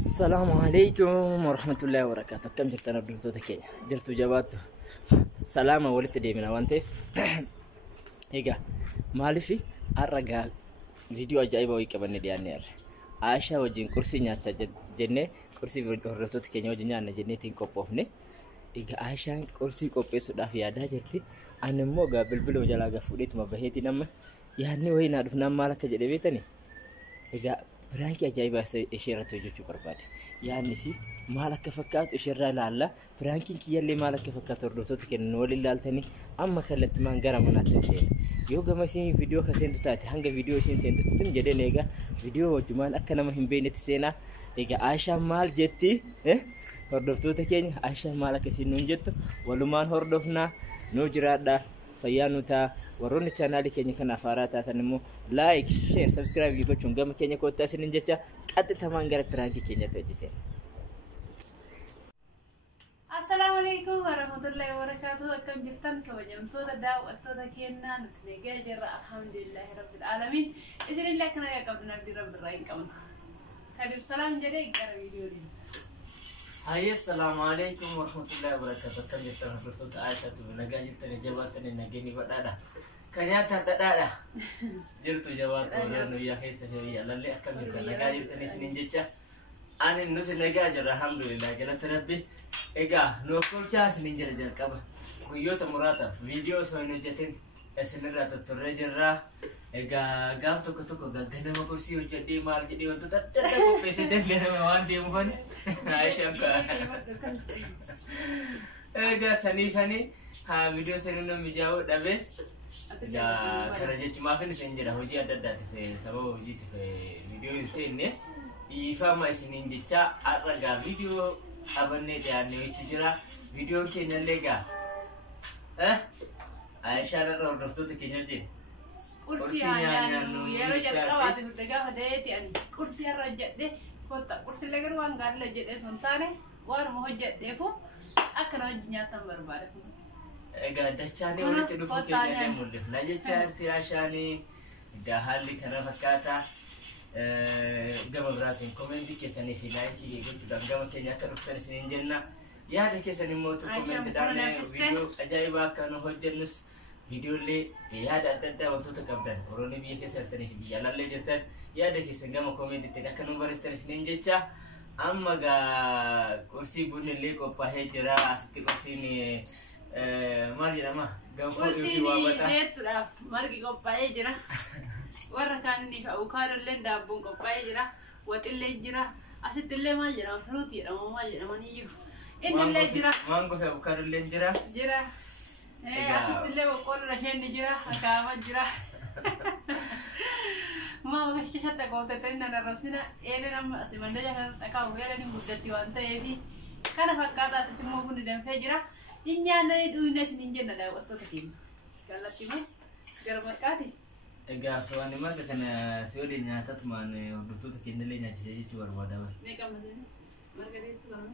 السلام عليكم ورحمة الله وبركاته. كم جرت أنا بدرتو تكيني جرتو جاباتو سلامة ولدت دي من وانتي إيجا مالي في الرجال فيديو أجايبه ويكبرني ديانير عايشة وجين كرسي نياتشا جنة كرسي بدرتو تكيني وجين أنا جنة تين كوبوفني إيجا عايشة كرسي كوبي سودا في عدا جرتي أنا موجا بالبلو جلاجا فوديت ما بهيتي نما يعني وين عرفنا مالك جدي بيتني إيجا برانكي أجايبه إشارة توجو بربادي يعني سي مالك فكات إشارة لالا برانكي كي اللي مالك فكات ردوتو تكن نولي لالتني أما خلت ما نجرا مناتسين يوجا مسين فيديو كسين تاتي هنگا فيديو سين تتم جدي نيجا فيديو وجمال أكنا مهم بينت سينا إيجا عايشة مال جتي هردوتو تكين عايشة مالك سين نجتو ولمان هردوفنا نوجرادا فيانوتا warroonni channel keenya kana faarata tanimo like share subscribe gochuun gama keenya kootta isinin jecha qaxxitamaan gara prank keenya tajjise. Assalamu alaikum warahmatullahi wabarakatuh. Akkam jirtan kabajamtoota daawwattoota keenya nuti nagaa jirra alhamdulillahi rabbil alamin. Isinillee akkana qabduna rabbiirraa hin qabna. Kadir salaam jedhee gara viidiyoo هاي السلام عليكم ورحمة الله وبركاته. كم جتنا فرصة عائشة بنجاح جتنا جواتنا نجني بدادا كنيات بدادا جرتو جوات ولانو يا هي سهية للي أكمل نجاح جتنا سنين جتة أنا نزل نجاح جرا الحمد لله جل تربي إجا نوكل شاء سنين جرا جل كبا كيوت مراتا فيديو سوينا جتين السنرات الترجرة إجا قام توكو جنا ما كرسي وجدي مال جدي وانتو تدرك بسيطة جنا ما واندي مهون عايشة إجا سنيفني ها فيديو سنونا مجاو دبي إجا كرجة ما في نسنجرا هوجي أددا في سبب هوجي في فيديو سنة يفهم سنين جتا أرجع فيديو أبني جاني ويتجرا فيديو كنا لقى عايشة نرى رفتو تكيني جين kursi hanyaan yeroo jalqabaate hunda gaafa ta'eeti ani kursi irra hojjedhe kotta kursi lagar waan gaalla hojjedhe sun taane waanuma hojjedheefu akkana hojii nyaatan barbaada. Egaa dachaanii walitti dhufuu keenya mul'if na jechaatti Aishaanii egaa haalli kana fakkaata gama biraatiin koomenti keessanii fi laayikii gochuudhaan gama keenya akka dhuftan isiniin jenna yaada keessan immoo koomentiidhaan viidiyoo ajaa'ibaa akka nu hojjennus فيديو اللي يهدا ددا وانتو تقبلن وروني بيه كسرتني في دي يلا اللي جرتن يادا كيسن جما كوميدي تدك نمبرستن سنين جتة أما جا كرسي بون اللي كوبا هجرا أستي كرسي ني مارجي لما جام فوق يوتيوب بيت لا مارجي كوبا هجرا ورا كان ني فأوكار اللي دابون كوبا هجرا وتلي هجرا أستي اللي ما جرا فروتي أما ما جرا منيو إن اللي جرا مانغو فأوكار اللي جرا جرا أصدق اللي بقول رشين نجرا أكامل جرا ما مكشش حتى قوتة تنا نرسينا إيه لنا أسمعنا جاهنا أكاو هلا نمدتي وانت يبي كان فكرت أصدق ما بقول دم فجرا إني أنا يدوي ناس نينجنا لا وقت تكين قالت تيمي جرب مركاتي إجا سواني ما كنا سوالي نياتا تمان وبرتو تكين اللي نيجي تيجي تور بودا بس ميكا مدين مركاتي تمان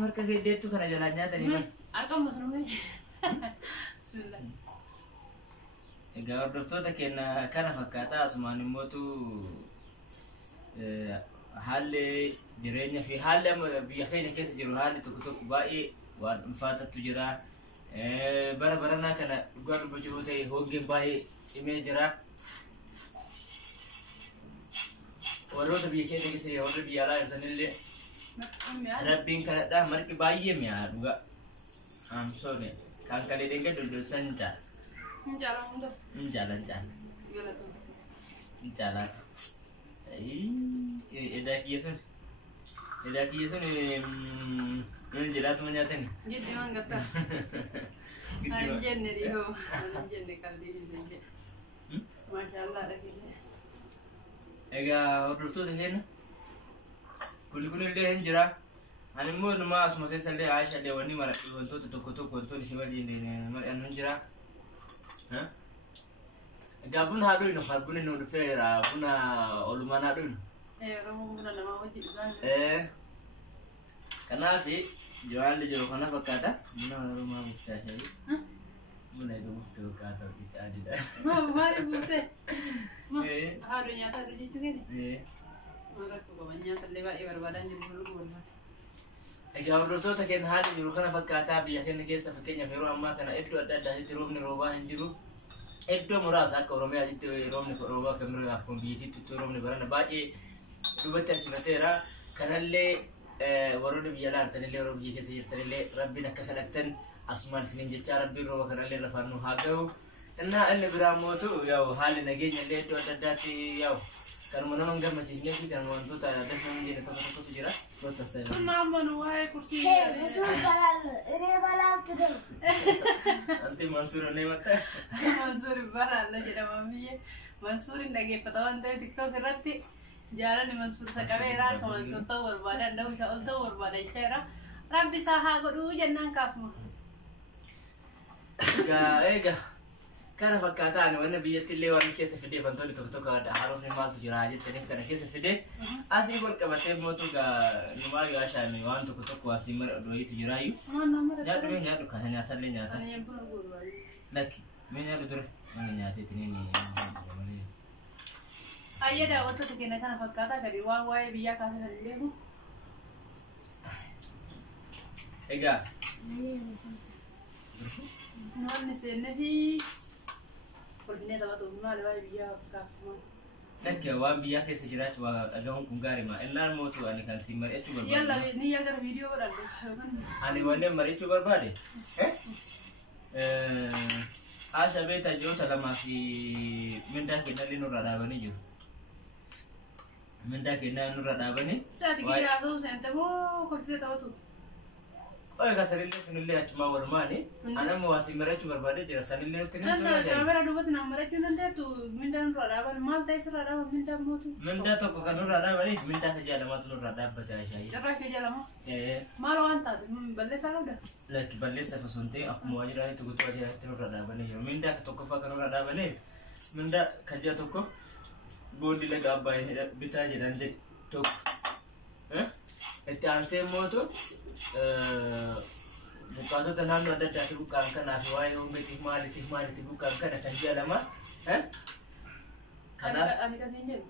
مركاتي ده تو كنا jalannya tadi mah أكمل مسلمي Bismillah. Egaa hordoftoota keenya kana fakkaata asumaan immoo haalli jireenya fi haalli biyya keenya keessa jiru haalli tokko baay'ee waan ulfaatatu jira. Bara baranaa kana dhugaa dubbachuu ta'e hongeen baay'ee cimee jira. Warroota biyya keenya keessa jiran warra biyya alaa jirtanillee rabbiin kanadhaa marqi baay'ee mi'aa dhugaa. I'm sorry. Kan kali dengar dulu senja. Jalan tu. Jalan. Jalan. Edah kiasun. Ini jelas menyata ni. Jadi mana kata? Anjen ni dia. Anjen ni kali ni. Masya Allah dah kini. Ega order tu dah ni. Kuli le henjera. Ani mo numa asma kesa le Aisha le wani mara wonto to ni shiwali ne mara an hunjira ha gabun hadu no harbun no de fera buna oluman hadu Romo buna nama wajib kan kana fi jual le jero kana fakata buna rumah mustahil buna itu mustahil kata bisa ada mari bute hadu nyata ada juga ni marah ko nyaata illee baay'ee barbaadan jiru lubbuu barbaada. Egaa hordoftoota keenya haalli jiru kana fakkaataa biyya keenya keessa fakkeenyaaf yeroo ammaa kana iddoo adda addaatti roobni roobaa hin jiru. Iddoo muraasa akka Oromiyaatti roobni roobaa kan biroo akkuma biyyattiitti roobni barana baay'ee duubatti harkifateera. Kanallee warroonni biyya laaltanillee yeroo biyya keessa jirtanillee rabbiin akka kadhattan asumaan isiniin jechaa rabbiin rooba kanallee lafaan nu haa ga'u. Innaa inni biraa mootu yaa'u haalli nageenya illee iddoo adda addaatti yaa'u kanuma nama hin gammachiisnee fi kanuma wantoota adda addaa hin jenne tokko tokkotu jira. Naamman waa'ee kursii Anti Mansuur ne matta. Mansuur baraalla jedhama biyya. Mansuurin dhageeffata waan ta'eef TikTok irratti jaalani Mansuur saqabeera akka Mansuur ta'uu barbaada danda'u isa ol ta'uu barbaada jechaadha. Rabbi isaa haa godhuu jennaan kaasuma. Egaa kana fakkaataan wanna biyyatti illee waan keessa fidee wantoonni tokko tokko haarofni maaltu jira jettanii kana keessa fidee asii wal qabatee mootu numaa yoo ashaame waan tokko tokko asii mara dho'iitu jiraayyuu. Nyaadhu mee nyaadhu kana nyaatallee nyaata. Lakki mee nyaadhu dura mana nyaateetiin inni ayya daawwattoota keenya kana fakkaataa gadi waan waa'ee biyyaa kaasa kan beeku. Egaa Nuanni seenne fi kolfinee taphatu maali waa'ee biyyaa kaafuma. Lakki waan biyyaa keessa jiraatu waa dhagahuun kun gaariidha. Innaan mootu ani kan si mari'achuu barbaade. Yalla ni yaa gara viidiyoo godhadhe. Ani wanneen mari'achuu barbaade. Haasha beektaa jiroota lamaa fi mindaa kennallee nurraa dhaabanii jiru. Mindaa kennaa nurraa dhaabanii. Saati gidi haa ta'u seente moo kolfinee taphatu. Oye kasanillee sunillee achumaa walumaani. Anammoo asii mari'achuu barbaade jira sanillee nutti kan tolu. Kaamera duubatti nama mari'achuu dandeettu mindaa nurraa dhaaban maal ta'e sirraa dhaaban mindaa mootu. Mindaa tokko kan nurraa dhaabaniif mindaa tajaajilamatu nurraa dhaabbata shaayii. Cirraa tajaalama. Maal waan taate balleessaa qabda. Lakki balleessa osoo hin ta'in akkuma waajjiraalee tokko waajjiraalee nurraa dhaabanii jiru. Mindaa tokkoffaa kan nurraa dhaabaniif mindaa kan ji'a tokko boondii laga abbaayee bitaa jedhan tokko. Itti aansee mootu bukaatota naannoo adda addaatti buqqaan kanaa fi waa'ee hongeetiif maaliitiif buqqaan kana kan ji'a lama. Kanaaf ani kasiin jedhu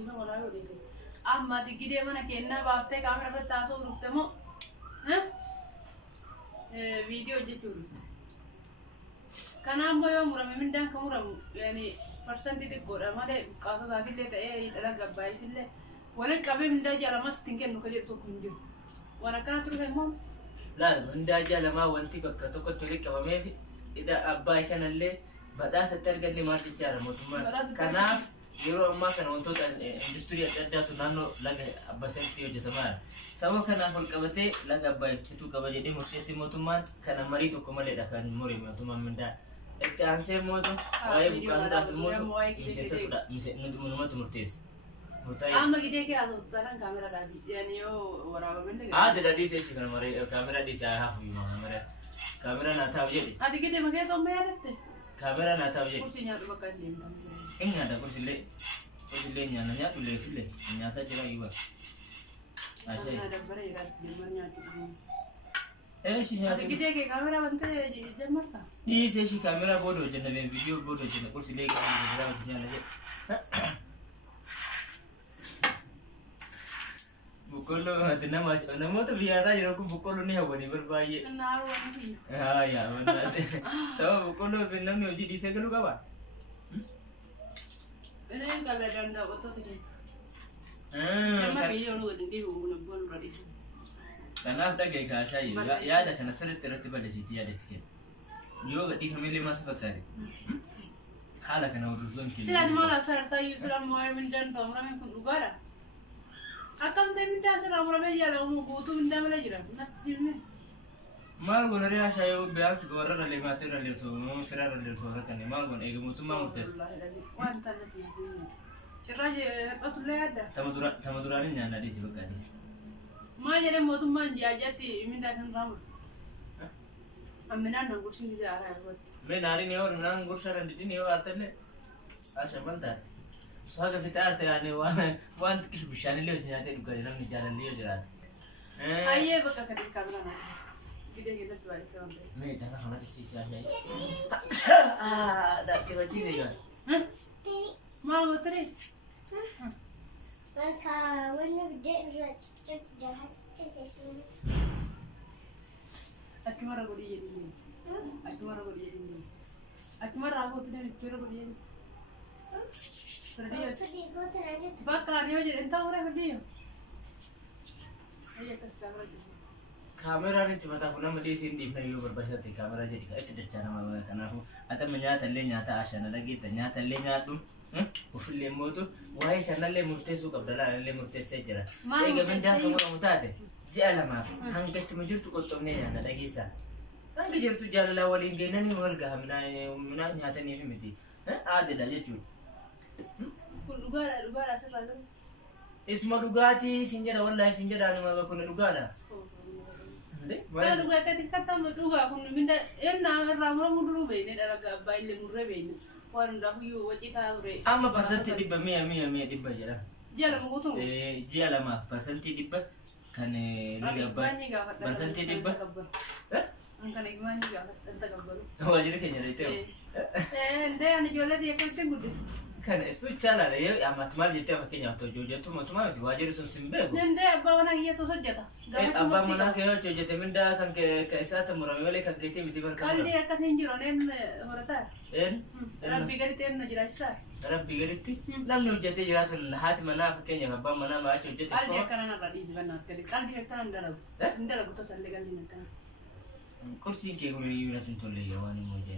ilma walaa godhete amma digidee mana kennaa baaftee kaamera irratti taasoo dhufte moo viidiyoo jechuun kanaammoo yoo murame mindaan kan muramu yaani parsantii xiqqoodha malee buqqaatotaaf illee ta'ee dhala gabbaa'eef illee waliin qabee mindaa jaalamas ittiin kennu ka jedhu tokko hin jiru. Waan akkana ture immoo laal mindaa jaalamaa wanti bakka tokkotti waliin qabameef abbaa kanallee badhaasatti arganne maal jechaadha mootummaan. Kanaaf yeroo ammaa kana wantoota industirii adda addaatu naannoo laga Abbaayyaatti hojjetamaadha. Sababa kanaaf wal qabatee laga Abbaayyaatti qaba jedhee murteessee mootummaan kana marii tokko maleedha kan muree mootummaan mindaa. Itti aansee mootu waa'ee buqqaatotaaf immoo miseensotudha murteesse. Amma gidee kee haasa'u taanaan kaamera dhaabi. Yaani yoo waraabamne. Dada dhiisee shi kan maree kaamera dhiisee hafu yoo kaamera naa taa'u jedhe. Ati gidee makee tomma yaadatte. Kaamera naa taa'u jedhe. Kursi nyaatu bakka hin deemtan. Inni nyaata kursillee nyaatu leefillee nyaata jira iba. Asii dabbara jiraas deemar nyaatu. Shi nyaatu. Ati gidee kee kaamera wanta jammarta. Dhiisee shi kaamera booda hojjenna viidiyoo booda hojjenna kursillee kan jira hojjenna jedhe. Bukollo ati namoota biyyaarraa yeroo kun bukollo ni hawwanii barbaay'ee. Naa hawwanii. Yaa wannaati. Sababa bukollo fi namni hojii dhiisee galuu qaba. Ini kalau dandaa otoo ta'e. Amma biyyoon waliin dhiibu kun abboon irra dhiibu. Kanaaf dhagaye kaashaa yaada kana sirriitti irratti balleessiitii yaadatti kenna. Yoo gadhiifamillee maas fakkaate. Haala kana hordoftoon keenya. Silaan maal asirratti iyyuu silaan moo'ee mindaan ta'umrame kun dhugaadha. Akkam ta'e mindaan sirraa muramee jaalamu guutuu mindaan malee jira. Natti simne. Maal goona riyaa shaayoo biyaansi warra ralee maatii ralee soo sira ralee soo rakkane maal goona eegamuutummaa murteessa. Waan tanatti cirraa dhaqatullee adda. Tama duraanin nyaanna dhiisi bakka dhiisi. Maal jedhee mootummaan jaajatti mindaan san raamur. Amminaan nan gursin gisa aaraa irratti. Mee naariin yoo naan gurshaa dandidin yoo aartallee ashaman taate. Soga fitaa ta'anii waan xiqqishu bishaanillee hojii nyaatee dhugaa namni jaalallee yoo jiraate. Ayyee bakka kadii kaamera naa. Gidee keessatti baay'ee waan ta'eef. Mee dhala kanatti siisaa shaayii. Daakii rachiise yoo. Maal gootire? Bakka wanni Achuma ragu dia ni. Achuma ragu dia ni. Achuma ragu tu ni cuma ragu dia. Pergi. Bakar ni macam entah orang pergi. Ayah kasih kamera. Kamera ni cuma tak guna mesti sini di video berbahasa ti kamera jadi itu dah cara mama karena aku atau menyata le nyata asana lagi ternyata le nyatu ufil le moto wahai sana le murte su kabdala le murte sejarah ega benda kamu mutate jala ma hangkas tu mujur tu kotor ni yana lagi sa hangkas jur tu jala lawalin gena ni walga mina nyata ni mesti ada dah jujur Lugar asal lalu. Isma dugati sinjada wallahi sinjada anu ma kuna dugala Kalau lugar tadi kata lugar aku minta ramai mudru begini dalam bayi mudru begini. Orang dah hiu wajib tahu. Ama persanti di ba mia di ba jala. Jala mengutung. Jala ma persanti di ba kan liga ba. Persanti di ba. Angkat iman juga entah kabar. Oh jadi kayaknya itu. Ende ane jualan dia kan tengok. Kan itu cara dia amat mal jadi apa kayaknya atau jojo tu macam tu wajar sumber. Ende abang mana iya tu saja ta. Abang mana kaya jojo teminda kan ke isa temurang wale kan kita mesti berkawan. Kalau dia kasih injuran horata. Rabbi gari ten najrasa. Rabbi gari ti. Lalu jadi jiratul hati mana kayaknya abang mana macam jojo. Kalau dia kan anak radis benar. Kalau dia kan dalam. Dalam tu sande kali nak. Kursi ke guni yuna tuntole ya wani moje.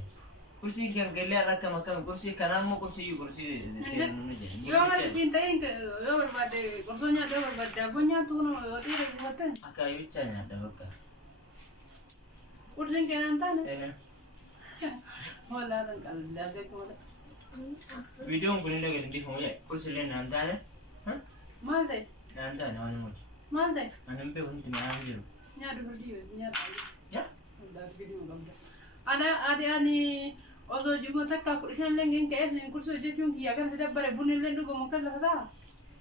Kursi ke gele rakam makam kursi kanan mo kursi sirno je. Yo mana cinta yang yo berbeda. Kursonya dia berbeda. Punya tu no itu lagi betul. Akai canya ada baka. Kursi ke nanti ne. Hola dan kalau dah saya kau. Video nguni lagi di hoye. Kursi le nanti ne. Mana? Nanti ne wani moje. Mana? Anampe hunti na video. Nyadu video nyadu. Ya? Ada ni ozo juga tak kau kursi lengeng ke ni kursi je cuma kia kan sedap bare bunin lendu go muka lah.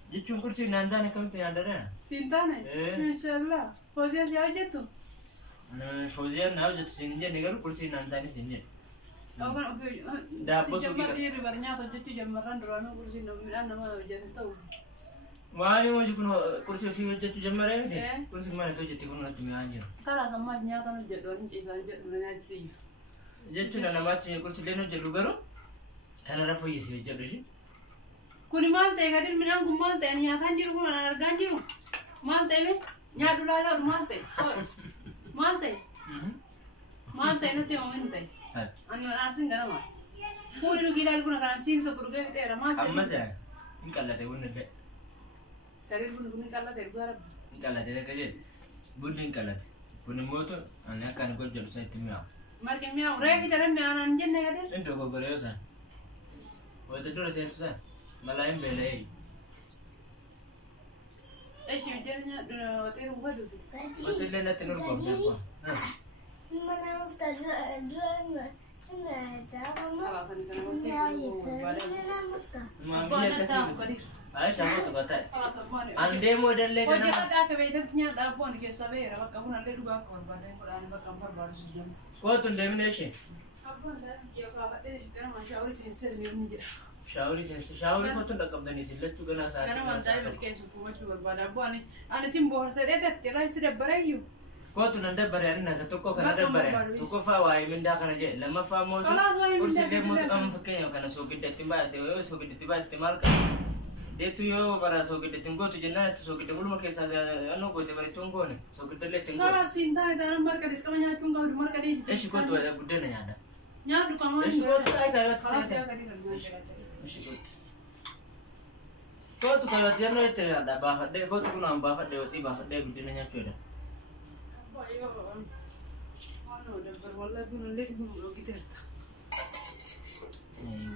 Jujur kursi nanda ne kam te anda ne. Cinta ne. Insyaallah. Fozia si aja tu. Fozia na je tu sini je negar kursi nanda ne sini. Kau kan dah bos juga diri barnya tu je jamaran dorang kursi nominan nama jadi tahu. Wani mo jukuno kursi fi je tu jamare ne. Kursi mana tu je ti kuno tu mi anja. Kalau sama nyata nu je dorang je saja dorang sih. Jettu na namatti kursi leno je lugaro. Kana rafu yesi je doji. Kuni malte kadin minang ku malte ni akan jiru kuna ganjiru. Malte me nyadu lala malte. Malte. Malte no te momente. Anu asin gara ma. Kuni lu gila kuna kan sin to kurge te ra malte. Amma sa. Inkalla te wonne be. Tari kun kala te gara. Inkalla te kaje. Budin kala. Kuni moto ana kan gol jelu sai timya. Marke miau re kita re miau nan jenne kadin. Endo go gore sa. Wata dole sai sa. Malaim bele. Si meternya hotel rumah dulu. Hotel lena tenur ko ko. Mana ufta drone Alasan kan hotel Mami ya kasi. Ay siya to kata. Ande model le Oh kana. dia ada kebetulannya ada pun ke saber, maka pun ada dua korban yang Quran berkampar baru saja. Ko to demination. Apa dah dia kau ada kan masya Allah sih ni je. Shawri ko to dakam dani sillet tu kana sa. Karena mantai berke suku macam berbeda. Bu ani simbol saya dah cerai sudah berayu. Ko to nanda bare na ka to ko kana da bare. To ko fa wa min da kana je lama fa mo to. Kursi le mo am fakke yo kana so kidda timba de yo so kidda timba istimal ka. De tu yo para so kidda tingo tu jenna so kidda bulu make sa ano ko te bare tungo ne. So kidda le tingo. Kalau cinta itu orang mereka di kamar nyatu kau di mereka di. Eshi ko to ada budde na nyada. Nyatu kamar. Eshi ko to ay ka Kalau ta. saya kadi kerja. Eshi ko. Ko to kala jenno ete da ba hadde ko to kuna ba hadde oti ba hadde budde na nyatu da. Mana udah berwala pun lihat dulu kita.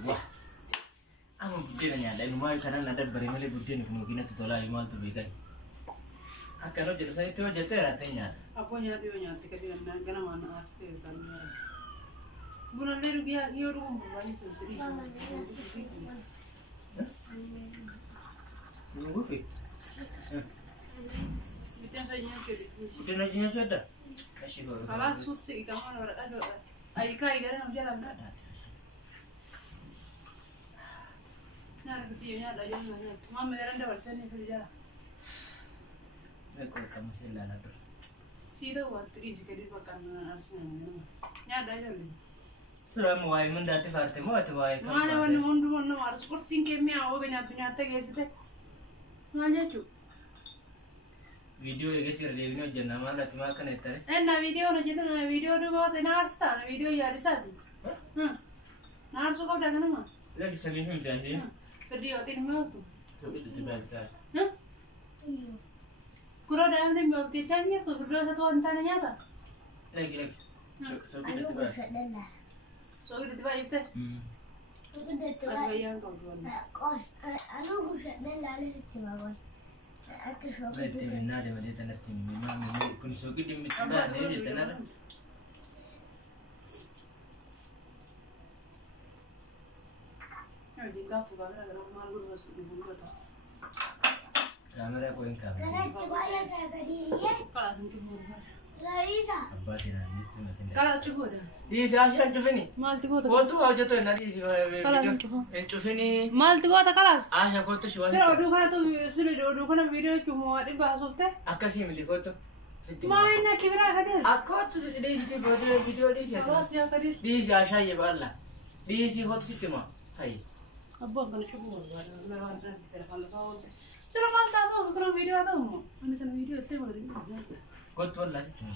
Wah. Ang budde na nyada no mai kana na da bare mele budde ni kuno kina to tola iman to bikai. Akano jero sai to jete ratenya. Apa nyatu kadi kan mana aste kan. Bulan lalu dia rumah bani sendiri. Nunggu fi. Kita saja jadi. Budde na jinya ada. Eshi ko. Kalau susi kamu ada aikai kan jalan kan. Nah, betul ada jalan. Mama mereka dah bersama ni kerja. kamu sih lala tuh. Sida waktu isi kedi pakan arsenal. Nyada jali. Sudah mau ayam mendati farti mau atau ayam kamu? Mana mana mundu mana harus kursin kemi awak nyata guys itu. Mana cu? Video ya guys kerja ini aja nama nanti makan itu. Na video na jadi na video tu bawa tenarsta na video ya risadi. Narsu kau dah nama? Lagi sambil film jadi. Kedi otin mau tu. Coba itu coba saya. Kuro dah ni mau tiada tu sudah satu antara nyata. Lagi. Coba itu Anu coba. gusya dala. So kita tiba itu. Itu dah tu. Pas bayang kau tuan. Kos, anu gusya dala le cuma boy. Aku sok Berarti itu. benar dia berarti tanah tim. Memang kun suki di mitba ni dia tanah. Di kafu kamera kalau malu harus dibuka tu. Kamera aku yang kamera. Karena coba ya kayak diri ya. Kalau sentuh murah. Raisa. Apa tidak itu nanti. Kalau cukup dah. Di sini cuci ni. Mal tiga tu. Kau tu aja tu nanti si video. Cuci ni. Mal tiga tu kalas. Kau tu siapa? Sir, aduh kan tu sir aduh kan video cuma ada bahasa tu. Akasih mili kau tu. Main nak kamera ada. Aku tu di sini video di sini. Awas ya tadi. Di sini Asha ye bala. Di sini kau tu situ mah. Hai. Abang kan cukup. Lewan kalau kau. Sir mal tahu kalau video tahu. Mana kan video tu mari. Kau tu lah situ.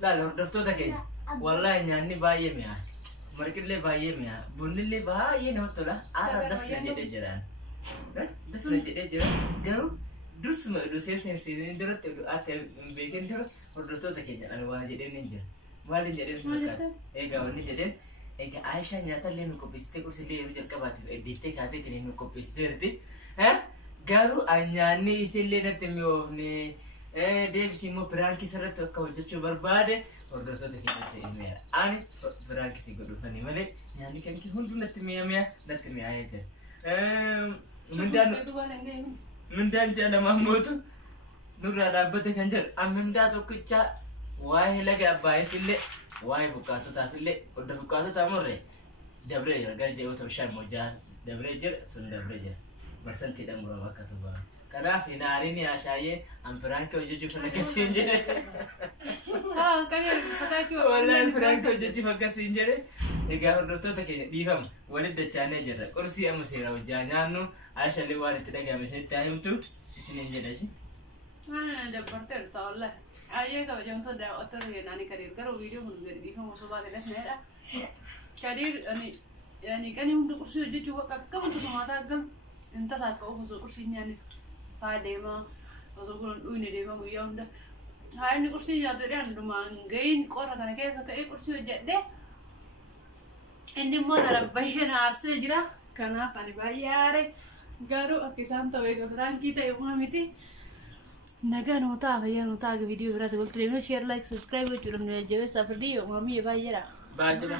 Dah order tu tak ke? Wallahi nyanyi bayi mea. Mereka le bayi mea. Bunyi le bayi no tu lah. Ada 10 menit jalan. 10 menit jalan. Garu. Dus me dus sensi ni dorot tu ate bikin dorot order tu tak ke jalan wah jadi ninja. Wali jadi sebentar. Gawan ni jadi. Aisyah nyata le nu kopiste kursi le ujar kabat. Dite kate tini nu kopiste rti. Garu anyani isile na temio ni dia bisimo berangki seret kau jujur berbade order tu tak kita email ani berangki sih gue dulu nih malah nyanyi kan kita hundu nanti mia nanti mia aja mendan jana mamu tu nurada bete kanjer amenda tu kecak wah lagi apa file wah buka tu tak file order buka tu tak more dabre ya gaji auto share moja dabre jer sun dabre jer masan tidak murah kata bang. Karena final ini Ashaye amperan kau jujur pernah kesinjer. Ah, kaya pakai tu. Wallahi amperan kau jujur pernah kesinjer. Ega order tu tak kaya diham. Walid dah channel jera. Kursi am sira ujanya nu Asha le walid tidak kami sini time tu sini jera sih. Mana jab berter tahu lah. Ayah kau jam tu dah otor ya nani karir karo video pun jadi diham musuh balik kan sebenarnya. Karir ni kan yang untuk kursi jujur kakak untuk mata kan. Entah tak kau musuh kursinya ni. Dema, atau kalau ini dema gue yang dah, hari ni kursi jatuh dia anu manggain korang kan kayak sekarang kursi aja deh. Ini mau darah bayar arse jira, karena apa nih bayar? Garu akisan tahu ya orang kita yang mati. Naga nota bayar nota ke video berat, kalau terima share like subscribe, curang aja, seperti yang mami bayar. Bayar.